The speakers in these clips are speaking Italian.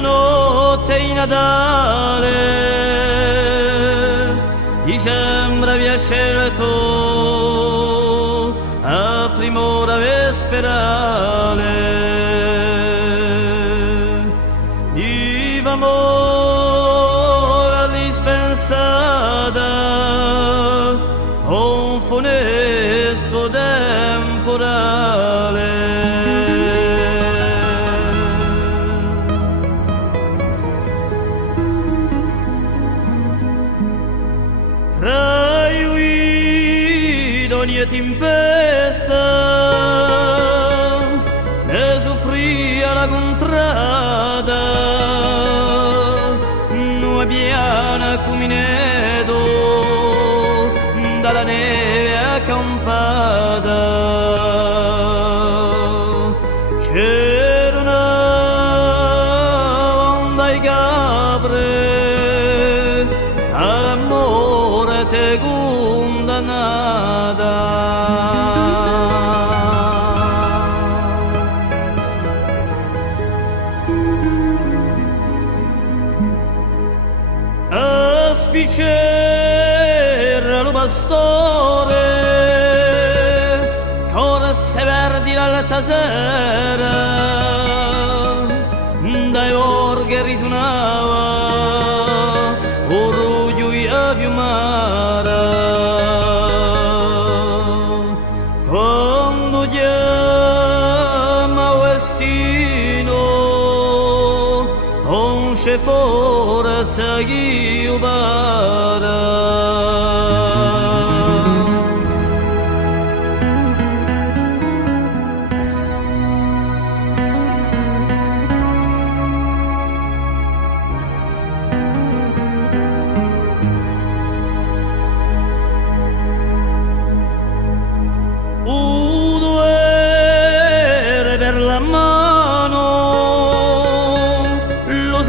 Notte in Natale, dicembre vi ha scelto a prim'ora vesperale. Di amore dispensata un funesto temporale. Tra ogni tempesta ne soffria la contrada, una piana cumineto dalla neve accampata. C'era una onda di capre all'amore te condannata. A spicciera lo pastore corse verdi l'alta sera, dai borghi risuonava a fiumara. Quando chiama Westino non c'è forza che io para.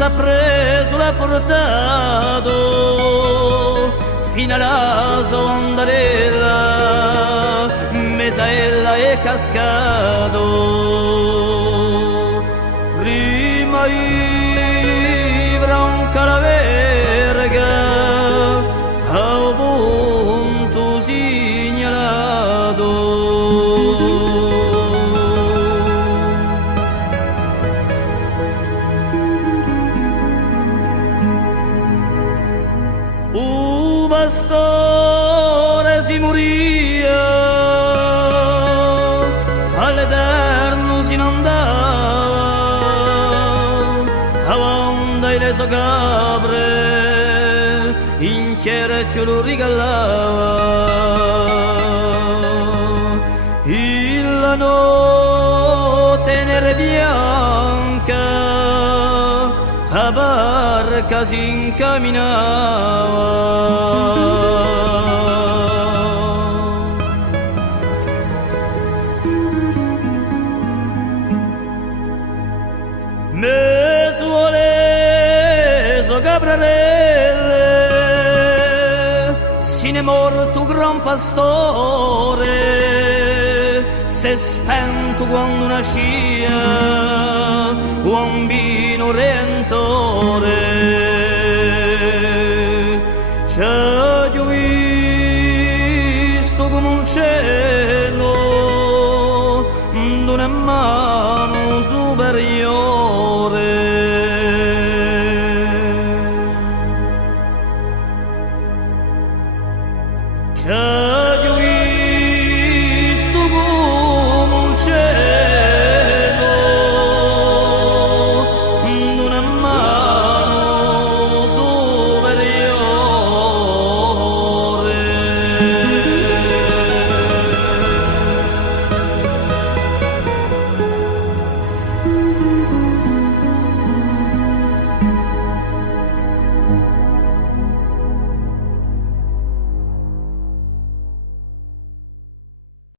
Ha preso, l'ha portato fino alla sua andarella, mesaella è cascato. Prima branca la verga a punto segnalato. Pastore si moria, all'eterno si andava, avanti le sue capre, in cerchio lo regalava. La notte nera bianca, la barca si incamminava. Me suole so caprarelle, se ne è morto gran pastore, s'è spento quando nascia un bambino redentore. C'ha visto come un cielo d'una mano superiore. C'ha